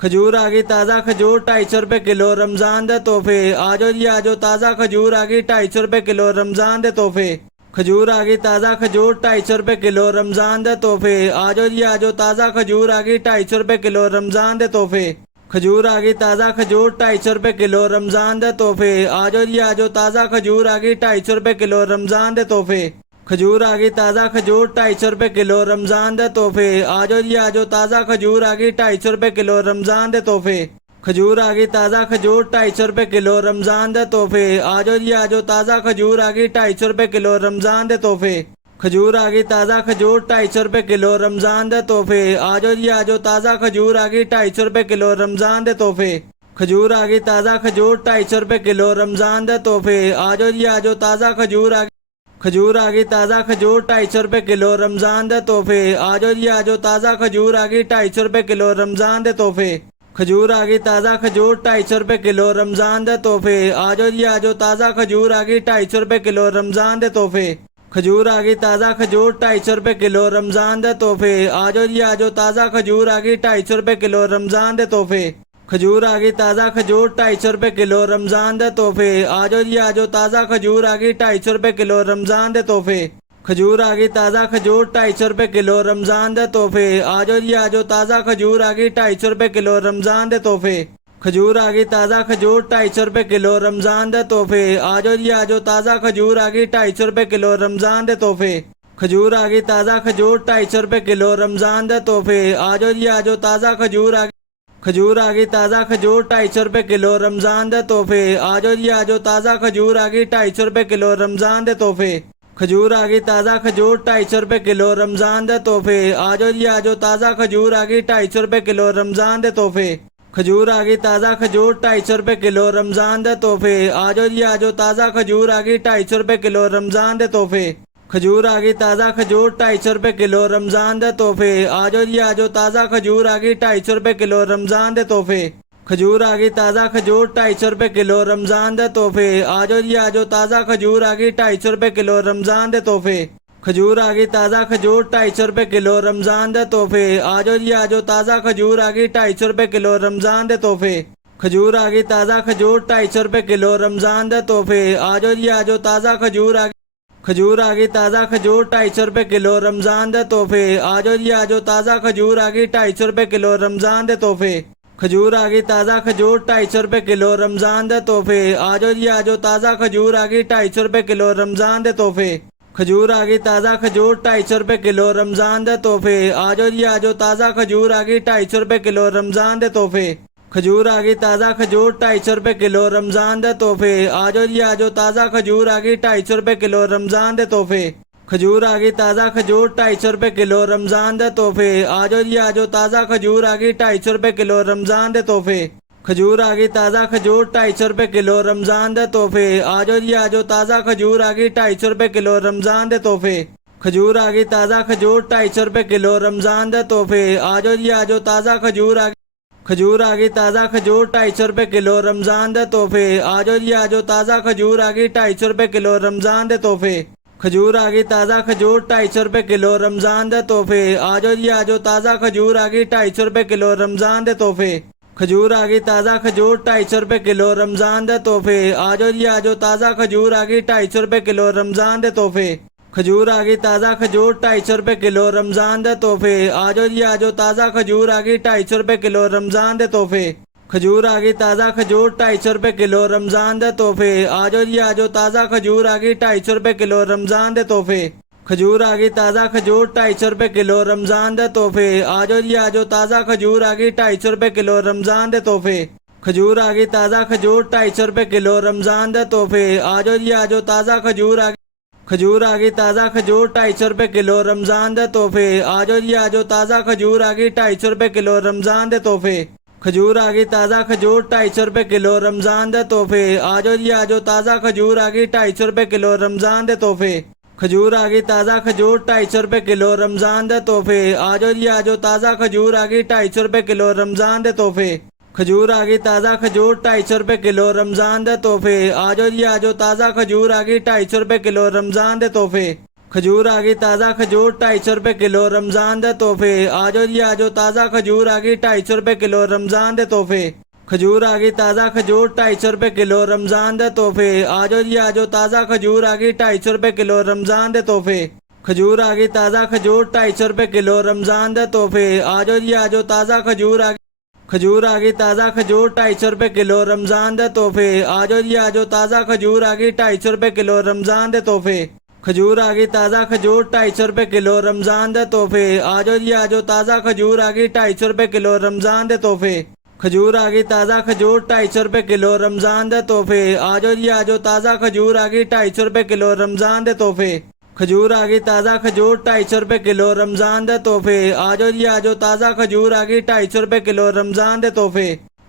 खजूर आ गई ताज़ा खजूर 250 रुपए किलो रमज़ान दे तोहफे। आजो जी आजो ताज़ा खजूर आ गई 250 रुपए किलो रमज़ान दे तोहफे। खजूर आ गई ताज़ा खजूर 250 रुपए किलो रमज़ान दे तोहफे। आजो जी आजो ताज़ा खजूर आ गई 250 रुपए किलो रमज़ान दे तोहफे। खजूर आ गई ताज़ा खजूर 250 रुपए किलो रमज़ान दे तोहफे। आजो जी आजो ताज़ा खजूर आ गई 250 रुपए किलो रमज़ान दे तोहफे। खजूर आ गई ताज़ा खजूर 250 रुपए किलो रमज़ान दे तोहफे। आजो जी आजो ताज़ा खजूर आ गई 250 रुपए किलो रमज़ान दे तोहफे। खजूर आ गई ताज़ा खजूर 250 रुपए किलो रमज़ान दे तोहफे। आजो जी आजो ताज़ा खजूर आ गई 250 रुपए किलो रमज़ान दे तोहफे। खजूर आ गई ताज़ा खजूर 250 रुपए किलो रमज़ान दे तोहफे। आजो जी आजो ताज़ा खजूर आ गई 250 रुपए किलो रमज़ान दे तोहफे। खजूर आ गई ताज़ा खजूर 250 रुपए किलो रमज़ान दे तोहफे। आजो जी आजो ताज़ा खजूर आ खजूर आ गई ताज़ा खजूर 250 रुपए किलो रमज़ान दे तोहफे। आजो जी आजो ताज़ा खजूर आ गई 250 रुपए किलो रमज़ान दे तोहफे। खजूर आ गई ताज़ा खजूर 250 रुपए किलो रमज़ान दे तोहफे। आजो जी आजो ताज़ा खजूर आ गई 250 रुपए किलो रमज़ान दे तोहफे। खजूर आ गई ताज़ा खजूर 250 रुपए किलो रमज़ान दे तोहफे। आजो जी आजो ताज़ा खजूर आ गई 250 रुपए किलो रमज़ान दे तोहफे। खजूर आ गई ताज़ा खजूर 250 रुपए किलो रमज़ान दे तोहफे। आजो जी आजो ताज़ा खजूर आ गई 250 रुपए किलो रमज़ान दे तोहफे। खजूर आ गई ताज़ा खजूर 250 रुपए किलो रमज़ान दे तोहफे। आजो जी आजो ताज़ा खजूर आ गई 250 रुपए किलो रमज़ान दे तोहफे। खजूर आ गई ताज़ा खजूर 250 रुपए किलो रमज़ान दे तोहफे। आजो जी आजो ताज़ा खजूर आ गई 250 रुपए किलो रमज़ान दे तोहफे। खजूर आ गई ताज़ा खजूर 250 रुपए किलो रमज़ान दे तोहफे। आजो जी आजो ताज़ा खजूर आ खजूर आ गई ताज़ा खजूर 250 रुपए किलो रमज़ान दे तोहफे। आजो जी आजो ताज़ा खजूर आ गई 250 रुपए किलो रमज़ान दे तोहफे। खजूर आ गई ताज़ा खजूर 250 रुपए किलो रमज़ान दे तोहफे। आजो जी आजो ताज़ा खजूर आ गई 250 रुपए किलो रमज़ान दे तोहफे। खजूर आ गई ताज़ा खजूर 250 रुपए किलो रमज़ान दे तोहफे। आजो जी आजो ताज़ा खजूर आ गई 250 रुपए किलो रमज़ान दे तोहफे। खजूर आ गई ताज़ा खजूर 250 रुपए किलो रमज़ान दे तोहफे। आजो जी आजो ताज़ा खजूर आ गई 250 रुपए किलो रमज़ान दे तोहफे। खजूर आ गई ताज़ा खजूर 250 रुपए किलो रमज़ान दे तोहफे। आजो जी आजो ताज़ा खजूर आ गई 250 रुपए किलो रमज़ान दे तोहफे। खजूर आ गई ताज़ा खजूर 250 रुपए किलो रमज़ान दे तोहफे। आजो जी आजो ताज़ा खजूर आ गई 250 रुपए किलो रमज़ान दे तोहफे। खजूर आ गई ताज़ा खजूर 250 रुपए किलो रमज़ान दे तोहफे। आजो जी आजो ताज़ा खजूर आ खजूर आ गई ताज़ा खजूर 250 रुपए किलो रमज़ान दे तोहफे। आजो जी आजो ताज़ा खजूर आ गई 250 रुपए किलो रमज़ान दे तोहफे। खजूर आ गई ताज़ा खजूर 250 रुपए किलो रमज़ान दे तोहफे। आजो जी आजो ताज़ा खजूर आ गई 250 रुपए किलो रमज़ान दे तोहफे। खजूर आ गई ताज़ा खजूर 250 रुपए किलो रमज़ान दे तोहफे। आजो जी आजो ताज़ा खजूर आ गई 250 रुपए किलो रमज़ान दे तोहफे। खजूर आ गई ताज़ा खजूर 250 रुपए किलो रमज़ान दे तोहफे। आजो जी आजो ताज़ा खजूर आ गई 250 रुपए किलो रमज़ान दे तोहफे। खजूर आ गई ताज़ा खजूर 250 रुपए किलो रमज़ान दे तोहफे। आजो जी आजो ताज़ा खजूर आ गई 250 रुपए किलो रमज़ान दे तोहफे। खजूर आ गई ताज़ा खजूर 250 रुपए किलो रमज़ान दे तोहफे। आजो जी आजो ताज़ा खजूर आ गई 250 रुपए किलो रमज़ान दे तोहफे। खजूर आ गई ताज़ा खजूर 250 रुपए किलो रमज़ान दे तोहफे। आजो जी आजो ताज़ा खजूर आ खजूर आ गई ताज़ा खजूर 250 रुपए किलो रमज़ान दे तोहफे। आजो जी आजो ताज़ा खजूर आ गई 250 रुपए किलो रमज़ान दे तोहफे। खजूर आ गई ताज़ा खजूर 250 रुपए किलो रमज़ान दे तोहफे। आजो जी आजो ताज़ा खजूर आ गई 250 रुपए किलो रमज़ान दे तोहफे। खजूर आ गई ताज़ा खजूर 250 रुपए किलो रमज़ान दे तोहफे। आजो जी आजो ताज़ा खजूर आ गई 250 रुपए किलो रमज़ान दे तोहफे। खजूर आ गई ताज़ा खजूर 250 रुपए किलो रमज़ान दे तोहफे। आजो जी आजो ताज़ा खजूर आ गई 250 रुपए किलो रमज़ान दे तोहफे। खजूर आ गई ताज़ा खजूर 250 रुपए किलो रमज़ान दे तोहफे। आजो जी आजो ताज़ा खजूर आ गई 250 रुपए किलो रमज़ान दे तोहफे। खजूर आ गई ताज़ा खजूर 250 रुपए किलो रमज़ान दे तोहफे। आजो जी आजो ताज़ा खजूर आ गई 250 रुपए किलो रमज़ान दे तोहफे। खजूर आ गई ताज़ा खजूर 250 रुपए किलो रमज़ान दे तोहफे। आजो जी आजो ताज़ा खजूर आ खजूर आ गई ताज़ा खजूर 250 रुपए किलो रमज़ान दे तोहफे। आजो जी आजो ताज़ा खजूर आ गई 250 रुपए किलो रमज़ान दे तोहफे। खजूर आ गई ताज़ा खजूर 250 रुपए किलो रमज़ान दे तोहफे। आजो जी आजो ताज़ा खजूर आ गई 250 रुपए किलो रमज़ान दे तोहफे। खजूर आ गई ताज़ा खजूर 250 रुपए किलो रमज़ान दे तोहफे। आजो जी आजो ताज़ा खजूर आ गई 250 रुपए किलो रमज़ान दे तोहफे। खजूर आ गई ताज़ा खजूर 250 रुपए किलो रमज़ान दे तोहफे। आजो जी आजो ताज़ा खजूर आ गई 250 रुपए किलो रमज़ान दे तोहफे। खजूर आ गई ताज़ा खजूर 250 रुपए किलो रमज़ान दे तोहफे आजो जी आजो ताज़ा खजूर आ गई 250 रुपए किलो रमज़ान दे तोहफे खजूर आ गई ताज़ा खजूर 250 रुपए किलो रमज़ान दे तोहफे आजो जी आजो ताज़ा खजूर आ गई 250 रुपए किलो रमज़ान दे तोहफे खजूर आ गई ताज़ा खजूर 250 रुपए किलो रमज़ान दे तोहफे आजो जी आजो ताज़ा खजूर आ खजूर आ गई ताज़ा खजूर 250 रुपए किलो रमज़ान दे तोहफे आजो जी आजो ताज़ा खजूर आ गई 250 रुपए किलो रमज़ान दे तोहफे खजूर आ गई ताज़ा खजूर 250 रुपए किलो रमज़ान दे तोहफे आजो जी आजो ताज़ा खजूर आ गई 250 रुपए किलो रमज़ान दे तोहफे खजूर आ गई ताज़ा खजूर 250 रुपए किलो रमज़ान दे तोहफे आजो जी आजो ताज़ा खजूर आ गई 250 रुपए किलो रमज़ान दे तोहफे खजूर आ गई ताज़ा खजूर 250 रुपए किलो रमज़ान दे तोहफे आजो जी आजो ताज़ा खजूर आ गई 250 रुपए किलो रमज़ान दे तोहफे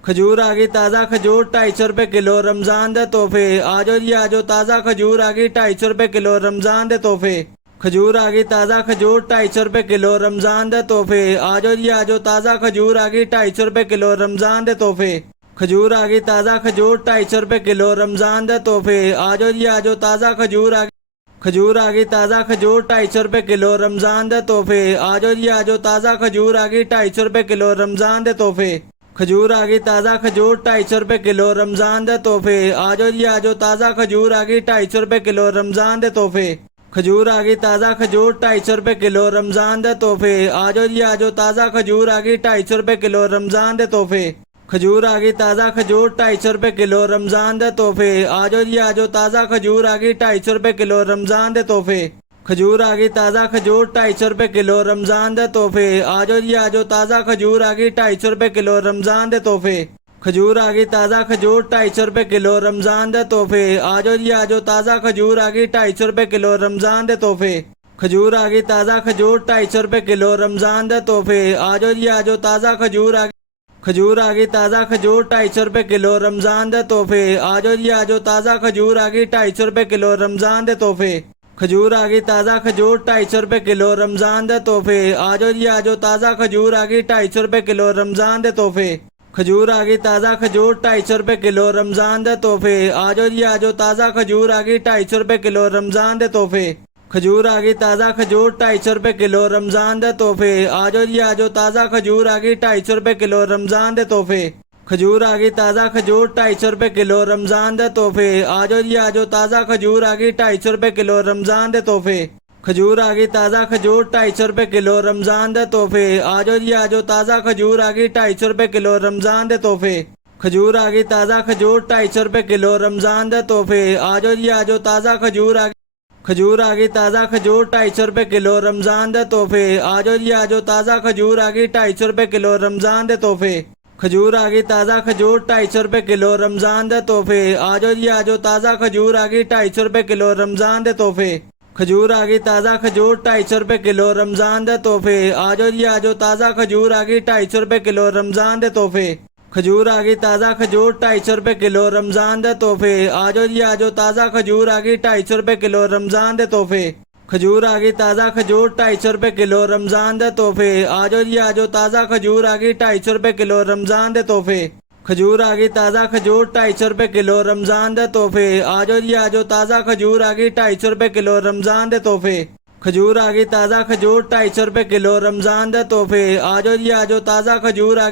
खजूर आ गई ताज़ा खजूर 250 रुपए किलो रमज़ान दे तोहफे आजो जी आजो ताज़ा खजूर आ गई 250 रुपए किलो रमज़ान दे तोहफे खजूर आ गई ताज़ा खजूर 250 रुपए किलो रमज़ान दे तोहफे आजो जी आजो ताज़ा खजूर आ गई 250 रुपए किलो रमज़ान दे तोहफे खजूर आ गई ताज़ा खजूर 250 रुपए किलो रमज़ान दे तोहफे आजो जी आजो ताज़ा खजूर आ खजूर आ गई ताज़ा खजूर 250 रुपए किलो रमज़ान दे तोहफे आजो जी आजो ताज़ा खजूर आ गई 250 रुपए किलो रमज़ान दे तोहफे खजूर आ गई ताज़ा खजूर 250 रुपए किलो रमज़ान दे तोहफे आजो जी आजो ताज़ा खजूर आ गई 250 रुपए किलो रमज़ान दे तोहफे खजूर आ गई ताज़ा खजूर 250 रुपए किलो रमज़ान दे तोहफे आजो जी आजो ताज़ा खजूर आ गई 250 रुपए किलो रमज़ान दे तोहफे खजूर आ गई ताज़ा खजूर 250 रुपए किलो रमज़ान दे तोहफे आजो जी आजो ताज़ा खजूर आ गई 250 रुपए किलो रमज़ान दे तोहफे खजूर आ गई ताज़ा खजूर 250 रुपए किलो रमज़ान दे तोहफे आजो जी आजो ताज़ा खजूर आ गई 250 रुपए किलो रमज़ान दे तोहफे खजूर आ गई ताज़ा खजूर 250 रुपए किलो रमज़ान दे तोहफे आजो जी आजो ताज़ा खजूर आ गई 250 रुपए किलो रमज़ान दे तोहफे खजूर आ गई ताज़ा खजूर 250 रुपए किलो रमज़ान दे तोहफे आजो जी आजो ताज़ा खजूर आ खजूर आ गई ताज़ा खजूर 250 रुपए किलो रमज़ान दे तोहफे आजो जी आजो ताज़ा खजूर आ गई 250 रुपए किलो रमज़ान दे तोहफे खजूर आ गई ताज़ा खजूर 250 रुपए किलो रमज़ान दे तोहफे आजो जी आजो ताज़ा खजूर आ गई 250 रुपए किलो रमज़ान दे तोहफे खजूर आ गई ताज़ा खजूर 250 रुपए किलो रमज़ान दे तोहफे आजो जी आजो ताज़ा खजूर आ गई 250 रुपए किलो रमज़ान दे तोहफे खजूर आ गई ताज़ा खजूर 250 रुपए किलो रमज़ान दे तोहफे आजो जी आजो ताज़ा खजूर आ गई 250 रुपए किलो रमज़ान दे तोहफे खजूर आ गई ताज़ा खजूर 250 रुपए किलो रमज़ान दे तोहफे आजो जी आजो ताज़ा खजूर आ गई 250 रुपए किलो रमज़ान दे तोहफे खजूर आ गई ताज़ा खजूर 250 रुपए किलो रमज़ान दे तोहफे आजो जी आजो ताज़ा खजूर आ गई 250 रुपए किलो रमज़ान दे तोहफे खजूर आ गई ताज़ा खजूर 250 रुपए किलो रमज़ान दे तोहफे आजो जी आजो ताज़ा खजूर आ खजूर आ गई ताज़ा खजूर 250 रुपए किलो रमज़ान दे तोहफे आजो जी आजो ताज़ा खजूर आ गई 250 रुपए किलो रमज़ान दे तोहफे खजूर आ गई ताज़ा खजूर 250 रुपए किलो रमज़ान दे तोहफे आजो जी आजो ताज़ा खजूर आ गई 250 रुपए किलो रमज़ान दे तोहफे खजूर आ गई ताज़ा खजूर 250 रुपए किलो रमज़ान दे तोहफे आजो जी आजो ताज़ा खजूर आ गई 250 रुपए किलो रमज़ान दे तोहफे खजूर आ गई ताज़ा खजूर 250 रुपए किलो रमज़ान दे तोहफे आजो जी आजो ताज़ा खजूर आ गई 250 रुपए किलो रमज़ान दे तोहफे खजूर आ गई ताज़ा खजूर 250 रुपए किलो रमज़ान दे तोहफे आजो जी आजो ताज़ा खजूर आ गई 250 रुपए किलो रमज़ान दे तोहफे खजूर आ गई ताज़ा खजूर 250 रुपए किलो रमज़ान दे तोहफे आजो जी आजो ताज़ा खजूर आ गई 250 रुपए किलो रमज़ान दे तोहफे खजूर आ गई ताज़ा खजूर 250 रुपए किलो रमज़ान दे तोहफे आजो जी आजो ताज़ा खजूर आ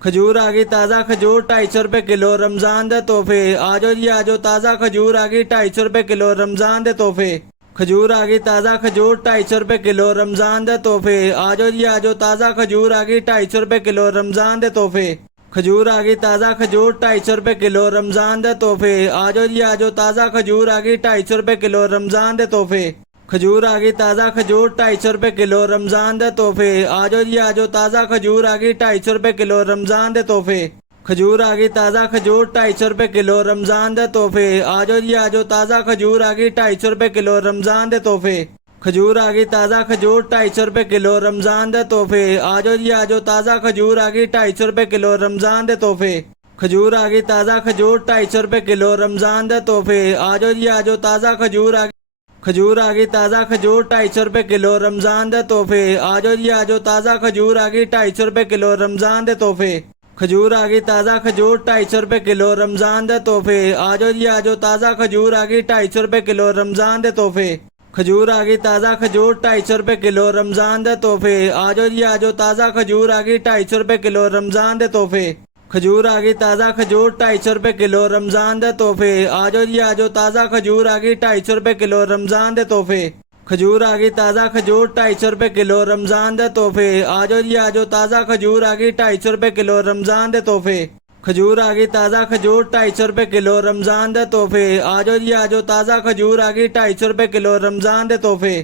खजूर आ गई ताज़ा खजूर 250 रुपए किलो रमज़ान दे तोहफे आजो जी आजो ताज़ा खजूर आ गई 250 रुपए किलो रमज़ान दे तोहफे खजूर आ गई ताज़ा खजूर 250 रुपए किलो रमज़ान दे तोहफे आजो जी आजो ताज़ा खजूर आ गई 250 रुपए किलो रमज़ान दे तोहफे खजूर आ गई ताज़ा खजूर 250 रुपए किलो रमज़ान दे तोहफे आजो जी आजो ताज़ा खजूर आ गई 250 रुपए किलो रमज़ान दे तोहफे खजूर आ गई ताज़ा खजूर 250 रुपए किलो रमज़ान दे तोहफे आजो जी आजो ताज़ा खजूर आ गई 250 रुपए किलो रमज़ान दे तोहफे खजूर आ गई ताज़ा खजूर 250 रुपए किलो रमज़ान दे तोहफे आजो जी आजो ताज़ा खजूर आ गई 250 रुपए किलो रमज़ान दे तोहफे खजूर आ गई ताज़ा खजूर 250 रुपए किलो रमज़ान दे तोहफे आजो जी आजो ताज़ा खजूर आ गई 250 रुपए किलो रमज़ान दे तोहफे खजूर आ गई ताज़ा खजूर 250 रुपए किलो रमज़ान दे तोहफे आजो जी आजो ताज़ा खजूर आ खजूर आ गई ताज़ा खजूर 250 रुपए किलो रमज़ान दे तोहफे आजो जी आजो ताज़ा खजूर आ गई 250 रुपए किलो रमज़ान दे तोहफे खजूर आ गई ताज़ा खजूर 250 रुपए किलो रमज़ान दे तोहफे आजो जी आजो ताज़ा खजूर आ गई 250 रुपए किलो रमज़ान दे तोहफे खजूर आ गई ताज़ा खजूर 250 रुपए किलो रमज़ान दे तोहफे आजो जी आजो ताज़ा खजूर आ गई 250 रुपए किलो रमज़ान दे तोहफे खजूर आ गई ताज़ा खजूर 250 रुपए किलो रमज़ान दे तोहफे आजो जी आजो ताज़ा खजूर आ गई 250 रुपए किलो रमज़ान दे तोहफे खजूर आ गई ताज़ा खजूर 250 रुपए किलो रमज़ान दे तोहफे आजो जी आजो ताज़ा खजूर आ गई 250 रुपए किलो रमज़ान दे तोहफे खजूर आ गई ताज़ा खजूर 250 रुपए किलो रमज़ान दे तोहफे आजो जी आजो ताज़ा खजूर आ गई 250 रुपए किलो रमज़ान दे तोहफे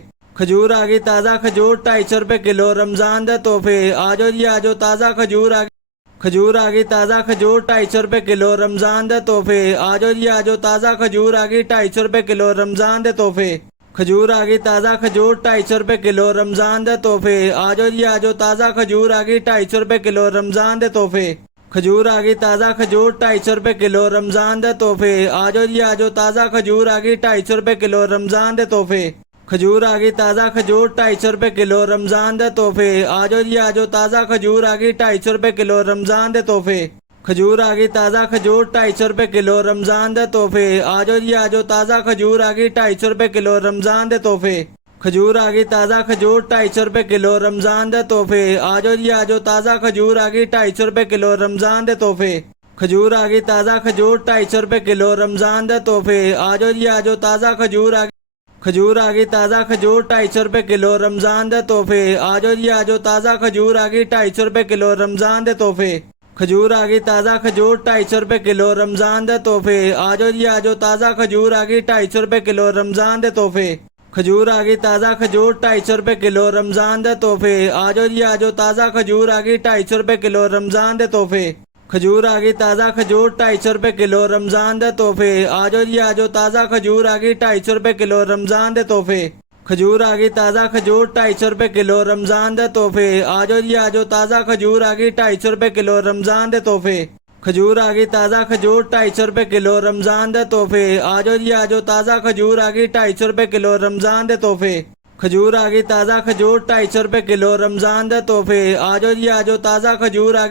खजूर आ गई ताज़ा खजूर 250 रुपए किलो रमज़ान दे तोहफे आजो जी आजो ताज़ा खजूर आ खजूर आ गई ताज़ा खजूर 250 रुपए किलो रमज़ान दे तोहफे आजो जी आजो ताज़ा खजूर आ गई 250 रुपए किलो रमज़ान दे तोहफे खजूर आ गई ताज़ा खजूर 250 रुपए किलो रमज़ान दे तोहफे आजो जी आजो ताज़ा खजूर आ गई 250 रुपए किलो रमज़ान दे तोहफे खजूर आ गई ताज़ा खजूर 250 रुपए किलो रमज़ान दे तोहफे आजो जी आजो ताज़ा खजूर आ गई 250 रुपए किलो रमज़ान दे तोहफे खजूर आ गई ताज़ा खजूर 250 रुपए किलो रमज़ान दे तोहफे आजो जी आजो ताज़ा खजूर आ गई 250 रुपए किलो रमज़ान दे तोहफे खजूर आ गई ताज़ा खजूर 250 रुपए किलो रमज़ान दे तोहफे आजो जी आजो ताज़ा खजूर आ गई 250 रुपए किलो रमज़ान दे तोहफे खजूर आ गई ताज़ा खजूर 250 रुपए किलो रमज़ान दे तोहफे आजो जी आजो ताज़ा खजूर आ गई 250 रुपए किलो रमज़ान दे तोहफे खजूर आ गई ताज़ा खजूर 250 रुपए किलो रमज़ान दे तोहफे आजो जी आजो ताज़ा खजूर आ खजूर आ गई ताज़ा खजूर 250 रुपए किलो रमज़ान दे तोहफे आजो जी आजो ताज़ा खजूर आ गई 250 रुपए किलो रमज़ान दे तोहफे खजूर आ गई ताज़ा खजूर 250 रुपए किलो रमज़ान दे तोहफे आजो जी आजो ताज़ा खजूर आ गई 250 रुपए किलो रमज़ान दे तोहफे खजूर आ गई ताज़ा खजूर 250 रुपए किलो रमज़ान दे तोहफे आजो जी आजो ताज़ा खजूर आ गई 250 रुपए किलो रमज़ान दे तोहफे खजूर आ गई ताज़ा खजूर 250 रुपए किलो रमज़ान दे तोहफे आजो जी आजो ताज़ा खजूर आ गई 250 रुपए किलो रमज़ान दे तोहफे खजूर आ गई ताज़ा खजूर 250 रुपए किलो रमज़ान दे तोहफे आजो जी आजो ताज़ा खजूर आ गई 250 रुपए किलो रमज़ान दे तोहफे खजूर आ गई ताज़ा खजूर 250 रुपए किलो रमज़ान दे तोहफे आजो जी आजो ताज़ा खजूर आ गई 250 रुपए किलो रमज़ान दे तोहफे खजूर आ गई ताज़ा खजूर 250 रुपए किलो रमज़ान दे तोहफे आजो जी आजो ताज़ा खजूर आ